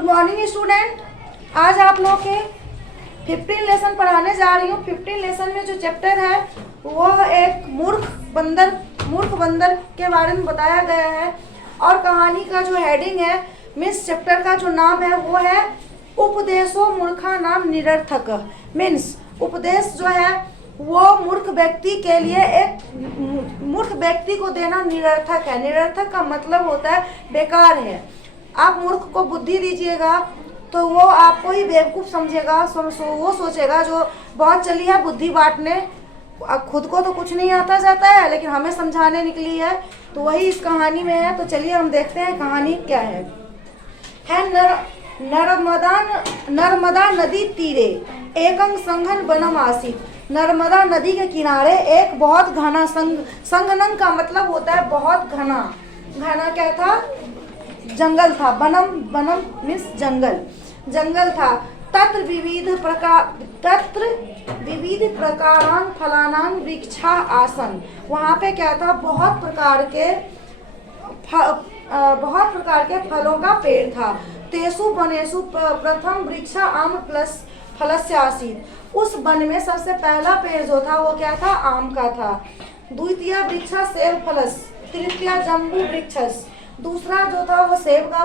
Good morning student. आज आप लोग के 15 लेसन पढ़ाने जा रही हूँ। 15 लेसन में जो चैप्टर है वह एक मूर्ख बंदर के बारे में बताया गया है। और कहानी का जो हेडिंग है मीन्स चैप्टर का जो नाम है वो है उपदेशो मूर्खा नाम निरर्थक। मीन्स उपदेश जो है वो मूर्ख व्यक्ति के लिए एक मूर्ख व्यक्ति को देना निरर्थक है। निरर्थक का मतलब होता है बेकार है। आप मूर्ख को बुद्धि दीजिएगा तो वो आपको ही बेवकूफ़ समझेगा। वो सोचेगा जो बहुत चली है बुद्धि बांटने, खुद को तो कुछ नहीं आता जाता है लेकिन हमें समझाने निकली है। तो वही इस कहानी में है। तो चलिए हम देखते हैं कहानी क्या है। नर्मदा नदी तीरे एकं संघन बनम आसीत। नर्मदा नदी के किनारे एक बहुत घना संघनन का मतलब होता है बहुत घना। घना क्या था? जंगल था। बनम मीन्स जंगल था। तत्र विविध प्रकारान फलानान वृक्षा आसन। वहाँ पे क्या था? बहुत प्रकार के फलों का पेड़ था। तेसु बनेसु प्रथम वृक्षा आम प्लस फलस्य आसीत। उस वन में सबसे पहला पेड़ जो था वो क्या था? आम का था। द्वितीय वृक्षा सेब फलस। तृतीय जम्बू वृक्षस। दूसरा जो था वो सेब का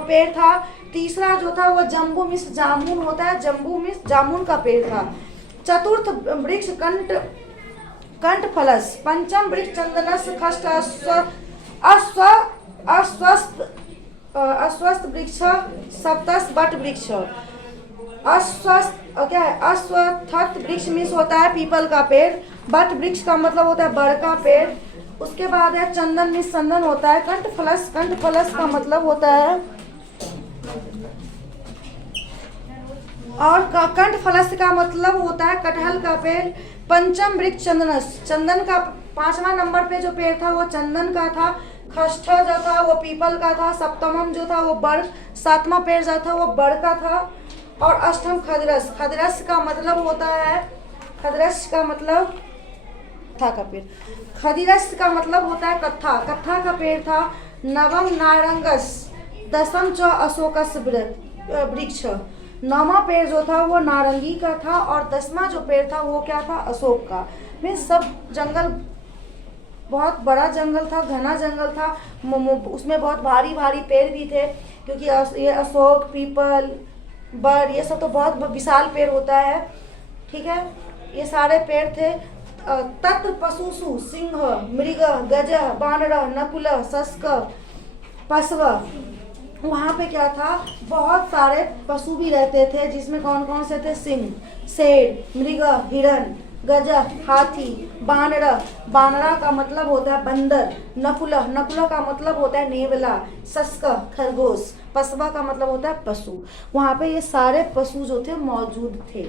पेड़ था। तीसरा जो था वो जम्बू मिस जामुन होता है, जम्बू मिस जामुन का पेड़ था। चतुर्थ वृक्ष कंठ फलस। पंचम वृक्ष चंदनस खष्ट अस्वस्थ वृक्ष। सप्तस बट वृक्ष। क्या है? अश्वत्थ वृक्ष मिस होता है पीपल का पेड़। बट वृक्ष का मतलब होता है बड़ का पेड़। उसके बाद है चंदन मिस चंदन होता है। कंठ फलस का मतलब होता है और कंठ फलस का मतलब होता है कटहल का पेड़। पंचम वृक्ष चंदनस। चंदन का 5वां नंबर पे जो पेड़ था वो चंदन का था। खष्ठ जो था वो पीपल का था। सप्तमम जो था वो बड़। 7वां पेड़ जो था वो बड़ का था। और अष्टम खदरस। खदरस का मतलब होता है खदरस का मतलब कत्था का पेड़। खदिरस का मतलब होता है कत्था का पेड़ था। नवम नारंगस। 10म च अशोकस वृक्ष। 9वां पेड़ जो था वो नारंगी का था और 10वां जो पेड़ था वो क्या था? अशोक का। मीन्स सब जंगल बहुत बड़ा जंगल था, घना जंगल था। उसमें बहुत भारी पेड़ भी थे क्योंकि ये अशोक, पीपल, बड़ ये सब तो बहुत विशाल पेड़ होता है। ठीक है, ये सारे पेड़ थे। तत्र पशुषु सिंह, मृग, गज, बानर, नकुल, शस्क, पशव। वहाँ पे क्या था? बहुत सारे पशु भी रहते थे जिसमें कौन कौन से थे? सिंह, शेर, मृग, हिरण, गज, हाथी, बानरा का मतलब होता है बंदर। नकुल का मतलब होता है नेवला। शस्क खरगोश। पशवा का मतलब होता है पशु। वहाँ पे ये सारे पशु जो थे मौजूद थे।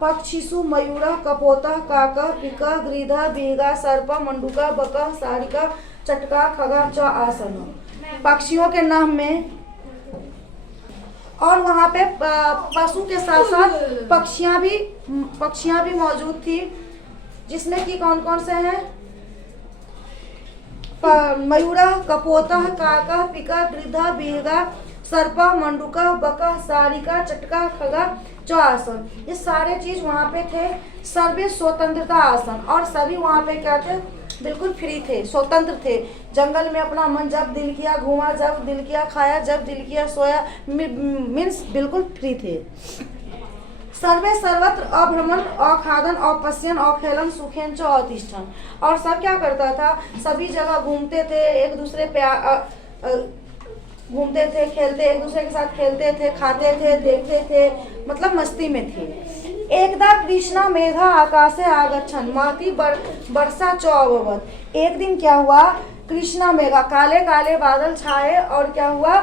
पक्षिषु मयूर, कपोता, काक, पिक, गृध, बीगा, सर्प, मंडूका, बक, सारिका, चटका, खगा, च आसन। पक्षियों के नाम में। और वहाँ पे पशु के साथ साथ पक्षियाँ भी मौजूद थी जिसमें कि कौन कौन से हैं? मयूरा, कपोता, काका, पिका, गृधा, बीगा, सर्पा, मंडूका, बका, सारिका, चटका, खगा, जो आसन। ये सारे चीज वहाँ पे थे। सर्वे स्वतंत्रता आसन। और सभी वहाँ पे क्या थे? बिल्कुल फ्री थे, स्वतंत्र थे। जंगल में अपना मन जब दिल किया घूमा, जब दिल किया खाया, जब दिल किया सोया। मीन्स बिल्कुल फ्री थे। सर्वे सर्वत्र अभ्रमण अखादन अपश्यन अखेलन सुखेन च अतिष्ठन। और सब क्या करता था? सभी जगह घूमते थे, एक दूसरे पे घूमते थे, खेलते, एक दूसरे के साथ खेलते थे, खाते थे, देखते थे, मतलब मस्ती में थे। एकदा कृष्णा मेघा आकाशे आगच्छन महती वर्षा च अभवत्। एक दिन क्या हुआ? कृष्णा मेघा, काले काले बादल छाए और क्या हुआ?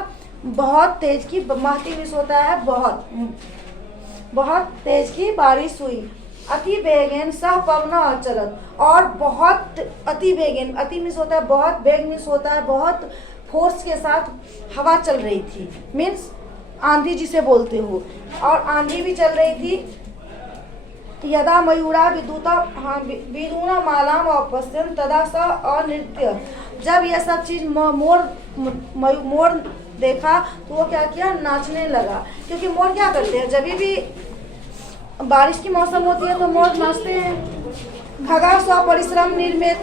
बहुत तेज की महती मिस होता है बहुत तेज की बारिश हुई। अति बेगेन सह पवना अचलत। और बहुत अति बेगेन, अति मिस होता है बहुत, बेग मिस होता है बहुत, फोर्स के साथ हवा चल रही थी। मीन्स आंधी जिसे बोलते हो। और आंधी भी चल रही थी। यदा मयूरा विदूना मालाम अपश्यन तदा स अनृत्य। जब यह सब चीज मोर देखा तो वो क्या किया, नाचने लगा। क्योंकि मोर क्या करते हैं, जब भी बारिश की मौसम होती है तो मोर नाचते हैं। खगा स्वपरिश्रम निर्मित,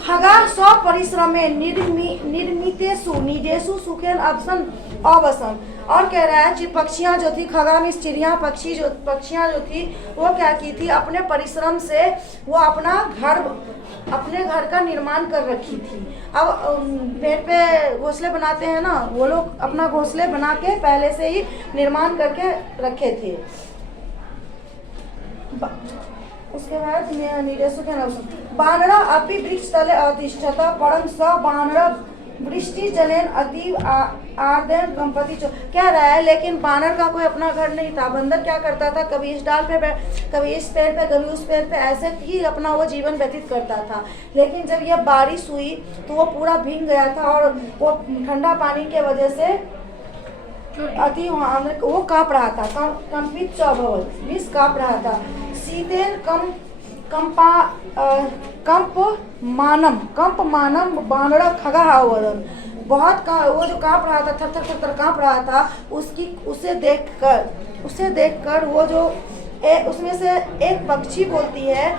खगा स्वपरिश्रमे निर्मितेषु निदेशु सुखेन अवसन अवसन। और कह रहा है कि पक्षियां जो थी, खगा में चिड़िया पक्षियां जो थी वो क्या की थी, अपने परिश्रम से वो अपने घर का निर्माण कर रखी थी। अब पेड़ पे घोंसले बनाते हैं ना, वो लोग अपना घोंसले बना के पहले से ही निर्माण करके रखे थे। उसके बाद निदेशु के नाम बानरा अपि वृक्ष तले अतिष्ठत परम स बानर वृष्टि जलेन अतीव आर्देन कंपति। कह रहा है लेकिन बानर का कोई अपना घर नहीं था। बंदर क्या करता था, कभी इस डाल पे, कभी इस पेड़ पे, कभी उस पेड़ पे, ऐसे ही अपना वो जीवन व्यतीत करता था। लेकिन जब यह बारिश हुई तो वो पूरा भीग गया था और वो ठंडा पानी के वजह से अति वो काँप रहा था, कंपित चौभवत, विष काँप रहा था। शीतेन कंप मानम बानर खगा वदन। बहुत वो जो काँप रहा था, थर थर थर काँप रहा था, उसे देखकर वो जो उसमें से एक पक्षी बोलती है,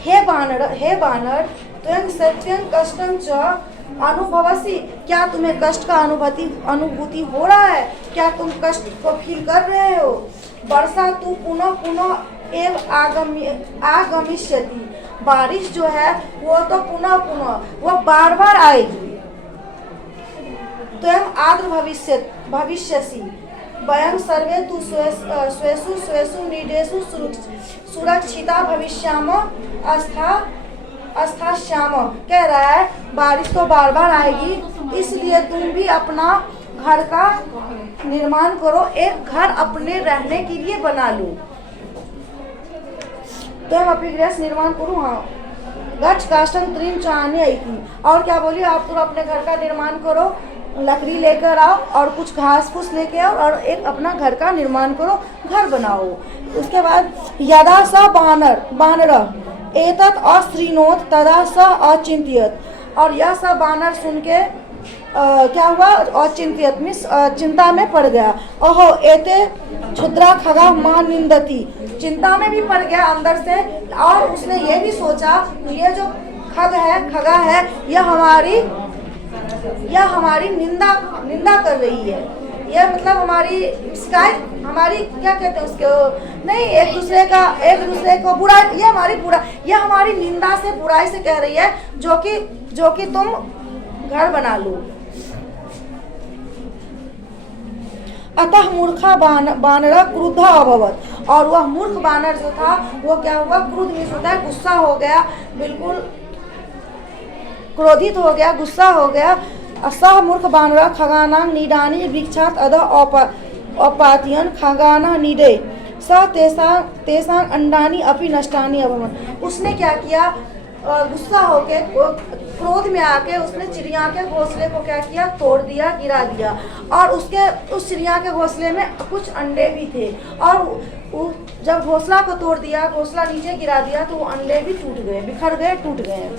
हे बानर त्वं सत्यं कष्टं च अनुभवसी। क्या तुम्हें कष्ट का अनुभूति हो रहा है? क्या तुम कष्ट को फील कर रहे हो? वर्षा तू पुनः एव आगमिष्यति। बारिश जो है वो तो पुनः वो बार बार आएगी। त्वं आद्र भविष्यसि वयं सर्वे तु स्वेषु निदेषु सुरक्षिता भविष्याम अस्थाश्याम। कह रहा है बारिश तो बार बार आएगी, इसलिए तुम भी अपना घर का निर्माण करो, एक घर अपने रहने के लिए बना लो। तो हम अपनी गृह निर्माण करूँ। हाँ, गच्छ काष्ठं त्रीं चान्यैति। और क्या बोलिए, आप तो अपने घर का निर्माण करो, लकड़ी लेकर आओ और कुछ घास फूस लेके आओ और एक अपना घर का निर्माण करो, घर बनाओ। उसके बाद यदा स बानर एतत् अश्रीणोत तदा स अचिंत्यत। और यह सब बानर सुन के क्या हुआ, अचिंत्यत मीन्स चिंता में पड़ गया। ओहो एते क्षुद्रा खगा मां निंदती, चिंता में भी पड़ गया अंदर से। और उसने ये भी सोचा ये जो खगा है यह हमारी निंदा कर रही है। यह मतलब हमारी शिकायत, हमारी क्या कहते हैं उसको, नहीं, एक दूसरे को बुरा, यह हमारी निंदा से, बुराई से कह रही है, जो कि तुम घर बना लो। अतः मूर्खा बानर क्रुद्ध अभवत। और वह मूर्ख बानर जो था वो क्या हुआ, क्रुद्ध मीन्स होता है गुस्सा हो गया, बिल्कुल क्रोधित हो गया, गुस्सा हो गया। सह मूर्ख बानर खगानां निडानि वृक्षात् अध अपातयन् खगाना निडे स तेषां अंडानि अपि नष्टानि अभवन्। उसने क्या किया, गुस्सा होके, क्रोध में आके उसने चिड़िया के घोंसले को क्या किया, तोड़ दिया, गिरा दिया। और उस चिड़िया के घोंसले में कुछ अंडे भी थे। और जब घोंसला को तोड़ दिया, घोंसला नीचे गिरा दिया, तो वो अंडे भी टूट गए, बिखर गए, टूट गए।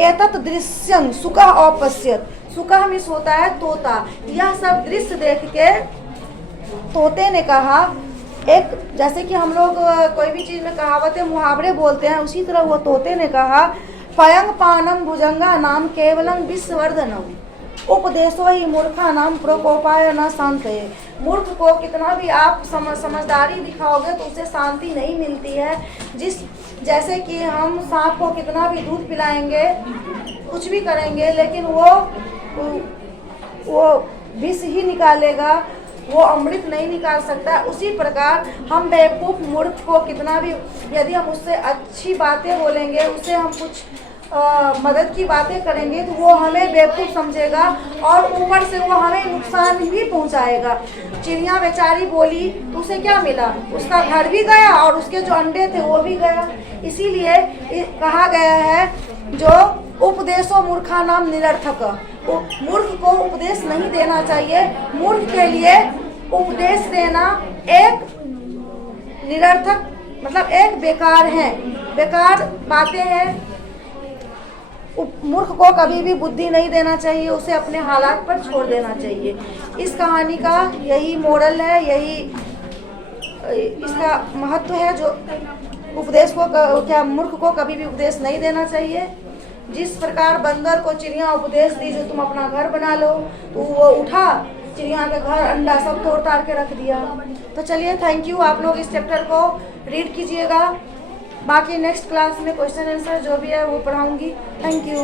एतत् दृश्यं सुखः अपश्यत्। सुखः मीन्स होता है तोता। यह सब दृश्य देख के तोते ने कहा, एक जैसे कि हम लोग कोई भी चीज में कहावतें मुहावरे बोलते हैं, उसी तरह वो तोते ने कहा, पयंग पानम भुजंगा नाम केवलम विश्ववर्धनम उपदेशो ही मूर्खा नाम प्रकोपाय न शांतये। मूर्ख को कितना भी आप समझदारी दिखाओगे तो उसे शांति नहीं मिलती है। जैसे कि हम सांप को कितना भी दूध पिलाएंगे, कुछ भी करेंगे, लेकिन वो विष ही निकालेगा, वो अमृत नहीं निकाल सकता। उसी प्रकार हम बेवकूफ़ मूर्ख को कितना भी, यदि हम उससे अच्छी बातें बोलेंगे, उससे हम कुछ मदद की बातें करेंगे, तो वो हमें बेवकूफ़ समझेगा और ऊपर से वो हमें नुकसान भी पहुंचाएगा। चिड़िया बेचारी बोली तो उसे क्या मिला, उसका घर भी गया और उसके जो अंडे थे वो भी गया। इसीलिए कहा गया है, जो उपदेशो मूर्खा नाम निरर्थक। मूर्ख को उपदेश नहीं देना चाहिए। मूर्ख के लिए उपदेश देना एक निरर्थक, मतलब एक बेकार है, बेकार बातें हैं। मूर्ख को कभी भी बुद्धि नहीं देना चाहिए, उसे अपने हालात पर छोड़ देना चाहिए। इस कहानी का यही मोरल है, यही इसका महत्व है, जो उपदेश को क्या मूर्ख को कभी भी उपदेश नहीं देना चाहिए। जिस प्रकार बंदर को चिड़िया उपदेश दी जो तुम अपना घर बना लो, तो वो उठा, चिड़िया के घर अंडा सब तोड़ ताड़ के रख दिया। तो चलिए, थैंक यू। आप लोग इस चैप्टर को रीड कीजिएगा, बाकी नेक्स्ट क्लास में क्वेश्चन आंसर जो भी है वो पढ़ाऊंगी। Thank you.